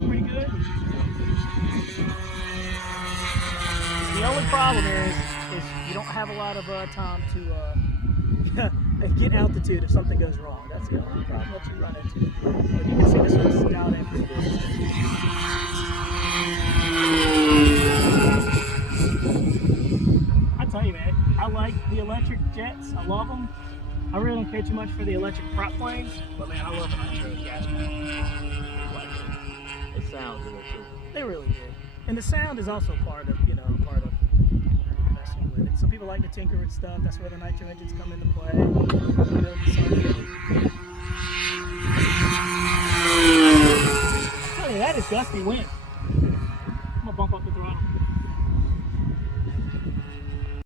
Pretty good. The only problem is you don't have a lot of time to get altitude if something goes wrong. That's the only problem that you run into. But you can see this one's down in pretty good. I tell you, man, I like the electric jets. I love them. I really don't care too much for the electric prop planes, but man, I love the nitro gas planes. It sounds good too. They really do. And the sound is also part of messing with it. Some people like to tinker with stuff. That's where the nitro engines come into play. I tell you, that is gusty wind.